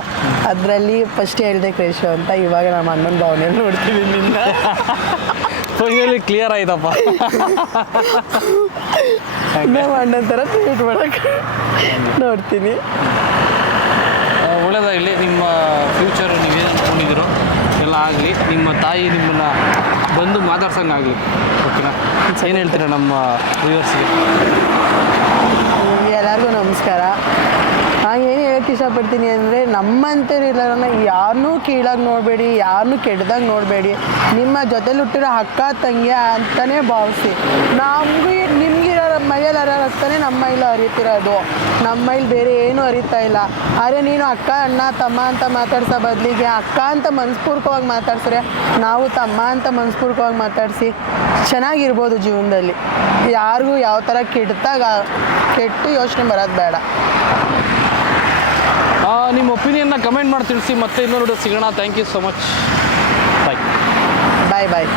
S1: ಅದರಲ್ಲಿ ಫಸ್ಟ್ ಹೇಳಿದೆ ಕ್ರೇಶು ಅಂತ ಇವಾಗ ನಮ್ಮ ಅಣ್ಣನ ಭಾವನೆ ನೋಡ್ತೀವಿ ನಿನ್ನ.
S2: ಫೈನಲಿ ಕ್ಲಿಯರ್ ಆಯ್ತಪ್ಪ.
S1: ನಮ್ಮ ಅಣ್ಣನ ಥರ ಟ್ರೀಟ್ ಮಾಡೋಕ್ಕೆ ನೋಡ್ತೀನಿ.
S2: ಒಳ್ಳೆಯದಾಗಲಿ ಒಳ್ಳೆದಾಗಲಿ ನಿಮ್ಮ ಫ್ಯೂಚರ್ ನೀವೇನು ಅಂದ್ಕೊಂಡಿದ್ದೀರೋ ಎಲ್ಲ ಆಗಲಿ ನಿಮ್ಮ ತಾಯಿ ನಿಮ್ಮನ್ನು ಬಂದು ಮಾತಾಡ್ಸಂಗಾಗಲಿ ಓಕೆನಾ ಏನು ಹೇಳ್ತೀರಾ ನಮ್ಮ ವ್ಯೂವರ್ಸ್ಗೆ
S1: ನಮಸ್ಕಾರ. ನಾನು ಏನು ಹೇಳಕ್ಕೆ ಇಷ್ಟಪಡ್ತೀನಿ ಅಂದರೆ ನಮ್ಮಂತರಿಲ್ಲ ಯಾರನ್ನೂ ಕೀಳಾಗಿ ನೋಡಬೇಡಿ ಯಾರನ್ನೂ ಕೆಡ್ದಾಗ ನೋಡಬೇಡಿ. ನಿಮ್ಮ ಜೊತೆಲಿ ಹುಟ್ಟಿರೋ ಅಕ್ಕ, ತಂಗಿ ಅಂತಲೇ ಭಾವಿಸಿ. ನಮಗೂ ನಿಮಗಿರೋ ಮೈಯಲ್ಲಿ ಅಷ್ಟನೇ ನಮ್ಮ ಮೈಲಿ ಹರಿತಿರೋದು. ನಮ್ಮ ಮೈಲಿ ಬೇರೆ ಏನೂ ಅರಿತಾ ಇಲ್ಲ. ಆದರೆ ನೀನು ಅಕ್ಕ, ಅಣ್ಣ, ತಮ್ಮ ಅಂತ ಮಾತಾಡ್ಸೋ ಬದಲಿಗೆ ಅಕ್ಕ ಅಂತ ಮನಸ್ಪೂರ್ವಕವಾಗಿ ಮಾತಾಡ್ಸಿದ್ರೆ ನಾವು ತಮ್ಮ ಅಂತ ಮನಸ್ಪೂರ್ವಕವಾಗಿ ಮಾತಾಡಿಸಿ ಚೆನ್ನಾಗಿರ್ಬೋದು ಜೀವನದಲ್ಲಿ. ಯಾರಿಗೂ ಯಾವ ಥರ ಕೆಟ್ಟದಾಗ ಕೆಟ್ಟು ಯೋಚನೆ ಬರೋದು ಬೇಡ.
S2: ನಿಮ್ಮ ಒಪಿನಿಯನ್ನ ಕಮೆಂಟ್ ಮಾಡಿ ತಿಳಿಸಿ ಮತ್ತೆ ಇನ್ನೊಂದು ಸಿಗೋಣ. Thank you so much bye
S1: bye bye